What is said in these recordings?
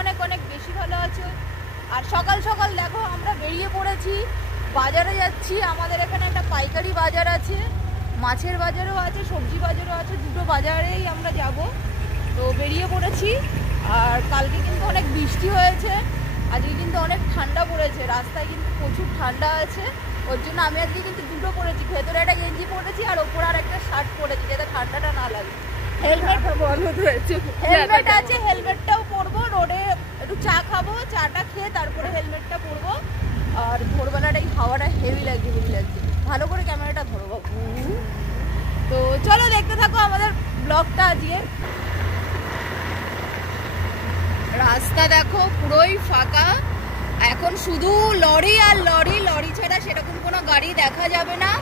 অনেক অনেক বেশি ভালো আছো। আর সকাল সকাল দেখো আমরা বেরিয়ে পড়েছি, বাজারে যাচ্ছি। আমাদের এখানে একটা পাইকারি বাজার আছে, মাছের বাজারও আছে, সবজি বাজারও আছে, দুটো বাজারেই আমরা যাব। তো বেরিয়ে পড়েছি। আর কালকে কিন্তু অনেক বৃষ্টি হয়েছে, আজকে কিন্তু অনেক ঠান্ডা পড়েছে, রাস্তায় কিন্তু প্রচুর ঠান্ডা আছে। ওর জন্য আমি আজকে কিন্তু দুটো পরেছি, ভেতরে একটা গেঞ্জি পরেছি আর ওপরে আর একটা শার্ট পরেছি যাতে ঠান্ডাটা না লাগে। হেলমেট আছে, হেলমেটটাও পরবো। রোডে একটু চা খাবো, চাটা খেয়ে তারপরে হেলমেটটা পরবো। আর ভোরবেলাটা এই হাওয়াটা হেভি লাগছে, হেভি লাগছে। ভালো করে ক্যামেরাটা ধরো বাবু। তো চলো দেখতে থাকো আমাদের ব্লগটা আজকে। রাস্তা দেখো পুরোই ফাঁকা, এখন শুধু লরি আর লরি, লরি ছাড়া সেরকম কোনো গাড়ি দেখা যাবে না।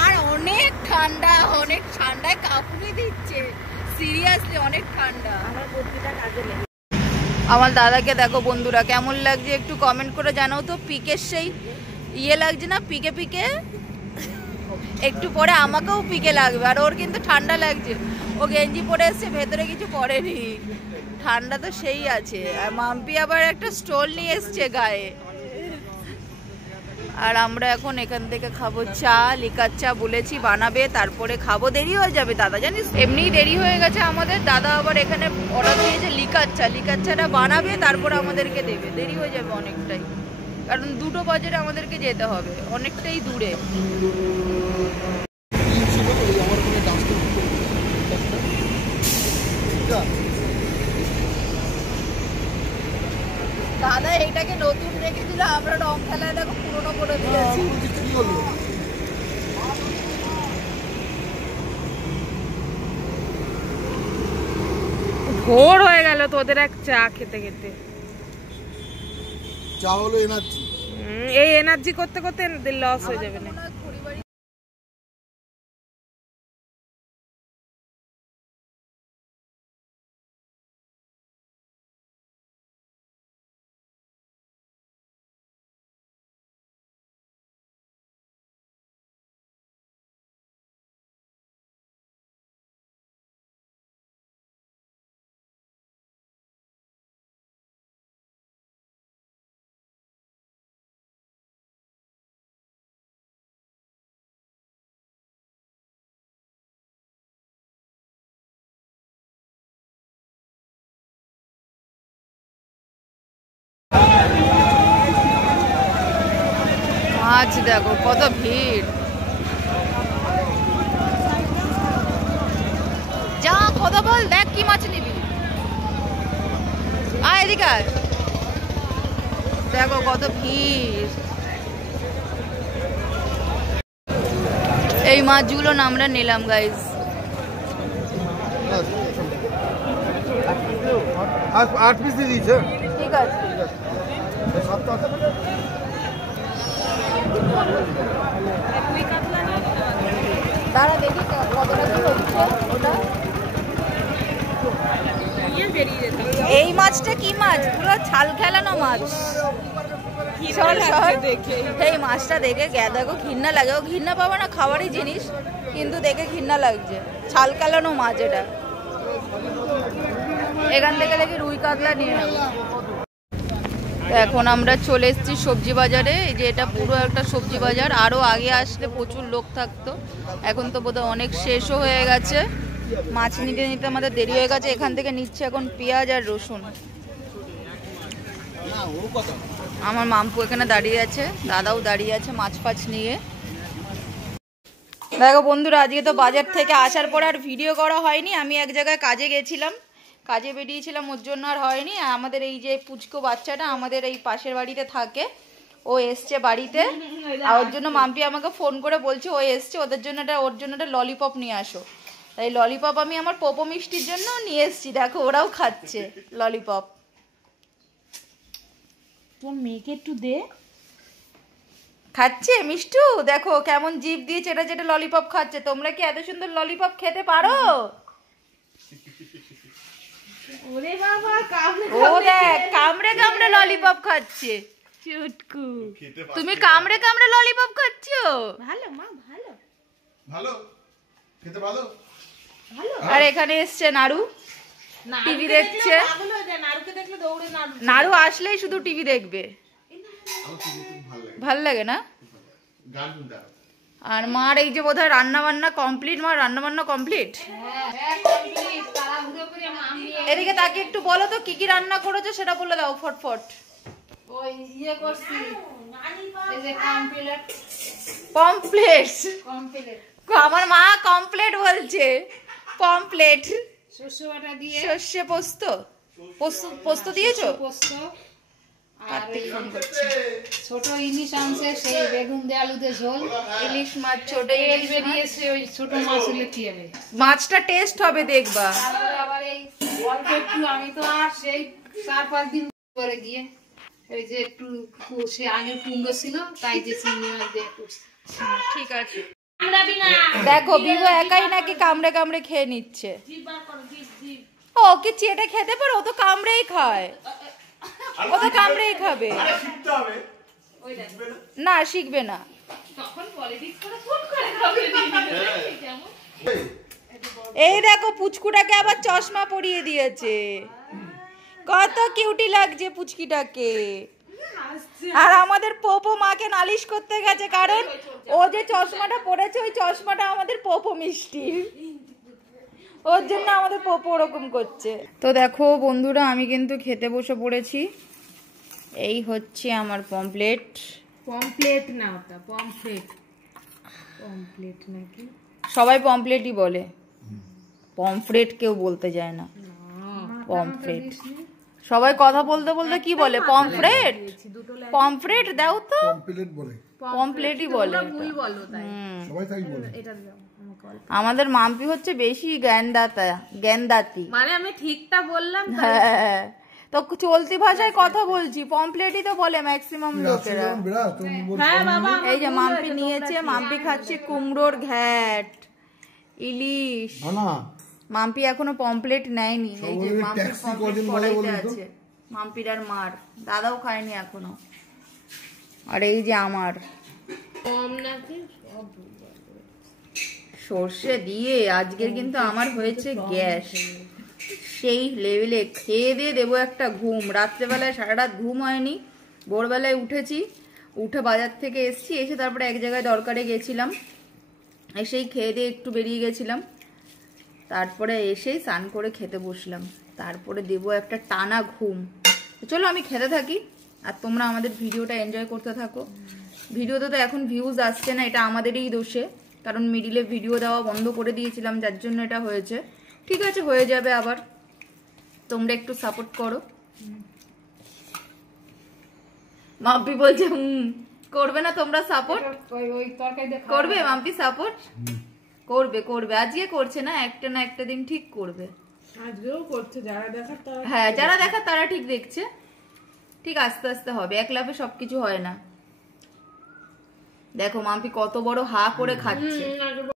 আর অনেক ঠান্ডা, অনেক ঠান্ডায় কাঁপুনি দিচ্ছে, সিরিয়াসলি অনেক ঠান্ডা। আমার দাদাকে দেখো বন্ধুরা কেমন লাগছে একটু কমেন্ট করে জানাও তো। পিকের সেই ইয়ে লাগছে না, পিকে পিকে। একটু পরে আমাকেও পিকে লাগবে। আর ওর কিন্তু ঠান্ডা লাগছে, ও গেঞ্জি পরে এসছে, ভেতরে কিছু পরেনি। ঠান্ডা তো সেই আছে। আর মাম্পি আবার একটা স্টোল নিয়ে এসছে গায়ে। আর আমরা এখন এখান থেকে খাবো চা, লিকার চা বলেছি বানাবে, তারপরে খাবো। দেরি হয়ে যাবে দাদা জানিস, এমনিই দেরি হয়ে গেছে আমাদের। দাদা আবার এখানে অর্ডার দিয়েছে লিকার চা, লিকার চাটা বানাবে তারপরে আমাদেরকে দেবে। দেরি হয়ে যাবে অনেকটাই, কারণ 2টো বাজারে আমাদেরকে যেতে হবে, অনেকটাই দূরে। দাদা এইটাকে নতুন রেখে দিল, আমরা রং খেলায় দেখো পুরনো করে দিয়েছি। ভোর হয়ে গেল তোদের এক চা খেতে খেতে। চা হলো এনার্জি, এই এনার্জি করতে করতে লস হয়ে যাবে না। মাছ দেখো কত ভিড়, যা কথা বল, দেখ কি মাছ নিবি। আয় এদিকে আয়, দেখো কত ভিড়। এই মাছগুলো না আমরা নিলাম গাইজ। 8 পিস দিয়ে দিয়েছে। ঠিক আছে, দাঁড়া দেখি কতটা কি হচ্ছে ওটা। এই মাছটা কি মাছ? পুরো ছাল খেলানো মাছ। এই মাছটা দেখে দেখো ঘৃণা লাগে। ও ঘৃণা পাবে না, খাবারই জিনিস, কিন্তু দেখে ঘৃণা লাগছে। ছাল খেলানো মাছ এটা। এখান থেকে দেখি রুই কাতলা নিয়ে নেবো। এখন আমরা চলে এসেছি সবজি বাজারে। এই যে এটা পুরো একটা সবজি বাজার। আরও আগে আসলে প্রচুর লোক থাকতো, এখন তো বোধহয় অনেক শেষও হয়ে গেছে। মাছ নিতে নিতে আমাদের দেরি হয়ে গেছে। এখান থেকে নিচ্ছে এখন পেঁয়াজ আর রসুন। আমার মাম্পু এখানে দাঁড়িয়ে আছে, দাদাও দাঁড়িয়ে আছে মাছ ফাছ নিয়ে। দেখো বন্ধুরা, আজকে তো বাজার থেকে আসার পর আর ভিডিও করা হয়নি। আমি এক জায়গায় কাজে গেছিলাম, কাজে বেরিয়েছিলাম, ওর জন্য আর হয়নি। আমাদের এই যে পুচকো বাচ্চাটা আমাদের এই পাশের বাড়িতে থাকে, ও এসছে বাড়িতে। আর ওর জন্য মাম্পি আমাকে ফোন করে বলছে ও এসছে, ওর জন্য একটা ললিপপ নিয়ে আসো। তাই ললিপপ আমি আমার পোপো মিষ্টির জন্য নিয়ে এসছি। দেখো ওরাও খাচ্ছে ললিপপ। তোর মেয়েকে একটু দে। খাচ্ছে মিষ্টু, দেখো কেমন জিভ দিয়ে চেটে চেটে ললিপপ খাচ্ছে। তোমরা কি এত সুন্দর ললিপপ খেতে পারো? ওরে বাবা, ও দেখ কামড়ে কামড়ে ললিপপ খাচ্ছে। চুটকু, তুমি কামড়ে কামড়ে ললিপপ খাচ্ছো? ভালো মা, ভালো ভালো খেতে, ভালো। আর এখানে এসছে নাড়ু, টিভি দেখছে। নাড়ু আসলেই শুধু টিভি দেখবে, ভাল লাগে না? আর মার এই যে বোধহয় রান্না বান্না কমপ্লিট। মার রান্না বান্না কমপ্লিট। এদিকে তাকে একটু বলো তো কি কি রান্না করেছো সেটা বলে দাও ফটফট। পমপ্লেট। আমার মা কমপ্লেট বলছে। পমপ্লেট সর্ষে বাটা দিয়ে, সর্ষে পোস্ত। পোস্ত দিয়েছো? পোস্ত আর কার্তিক ফোন করছে। ছোট ইলিশ আনছে, সেই বেগুন দিয়ে আলুতে ঝোল। ইলিশ মাছ, ছোট তেল ইলিশ মাছ। বেরিয়েছে, ওই ছোট মাছ হলে কি হবে। মাছটা টেস্ট হবে দেখবা। তারপরে আবার এই অল্প একটু, আমি তো আর সেই 4-5 দিন পরে গিয়ে ওই যে একটু সে আগে কুমড়ো ছিল, তাই যে চিংড়ি মাছ দিয়ে করছি। ঠিক আছে। দেখো বিভু একাই নাকি কামড়ে কামড়ে খেয়ে নিচ্ছে। ও কি চেটে খেতে পারে? ও তো কামড়েই খায়, ও তো কামড়েই খাবে। না শিখবে না। এই দেখো পুচকুটাকে আবার চশমা পরিয়ে দিয়েছে। কত কিউটি লাগছে পুচকিটাকে। আর আমাদের পোপো মাকে নালিশ করতে গেছে, কারণ ও যে চশমাটা পরেছে ওই চশমাটা আমাদের পোপো মিষ্টি, ওর জন্য আমাদের পোপো ওরকম করছে। তো দেখো বন্ধুরা, আমি কিন্তু খেতে বসে পড়েছি। এই হচ্ছে আমার পমপ্লেট। পমপ্লেট না, ওটা পমফ্রেট। পমপ্লেট নাকি? সবাই পমপ্লেটই বলে, পমফ্রেট কেউ বলতে যায় না। পমফ্রেট সবাই কথা বলতে বলতে কি বলে? পমফ্রেট। পমফ্রেট দাও তো। কমপ্লিট বলে, পমপ্লেটই বলে। সবাই তাই বলে। আমাদের মাম্পি হচ্ছে বেশি জ্ঞানদাতি। মানে আমি ঠিকটা বললাম। হ্যাঁ, তো চলতি ভাষায় কথা বলছি, পমপ্লেটই তো বলে ম্যাক্সিমাম লোকেরা। হ্যাঁ বাবা, এই যে মাম্পি নিয়েছে, মাম্পি খাচ্ছে কুমড়োর ঘ্যাট, ইলিশ। মাম্পি এখনো পমপ্লেট নেয়নি। এই যে মাম্পির পমপ্লেট কড়াইতে আছে, মাম্পির আর মার। দাদাও খায়নি এখনো। আর এই যে আমার কম নাকি সর্ষে দিয়ে আজকের কিন্তু আমার হয়েছে গ্যাস সেই লেভেলে। খেয়ে দিয়ে দেবো একটা ঘুম। রাত্রেবেলায় সারা রাত ঘুম হয়নি, ভোরবেলায় উঠেছি, উঠে বাজার থেকে এসছি, এসে তারপরে এক জায়গায় দরকারে গেছিলাম, এসেই খেয়ে দিয়ে একটু বেরিয়ে গেছিলাম, তারপরে এসেই স্নান করে খেতে বসলাম, তারপরে দেবো একটা টানা ঘুম। চলো আমি খেতে থাকি আর তোমরা আমাদের ভিডিওটা এনজয় করতে থাকো। ভিডিওতে তো এখন ভিউজ আসছে না, এটা আমাদেরই দোষে, কারণ মিডিলে ভিডিও দেওয়া বন্ধ করে দিয়েছিলাম, যার জন্য এটা হয়েছে। ঠিক আছে, হয়ে যাবে আবার, তোমরা একটু সাপোর্ট করো। মাম্পি বলছে করবে না তোমরা সাপোর্ট? ওই তরকারি দিয়ে করবে মাম্পি সাপোর্ট? করবে করবে, আজকে করছে না, একটা না একটা দিন ঠিক করবে। আজকেও করছে, যারা দেখার তারা। হ্যাঁ, যারা দেখার তারা ঠিক দেখছে। ঠিক আস্তে আস্তে হবে, এক লাফে সবকিছু হয় না। দেখো মাম্পি কত বড় হা করে খাচ্ছে।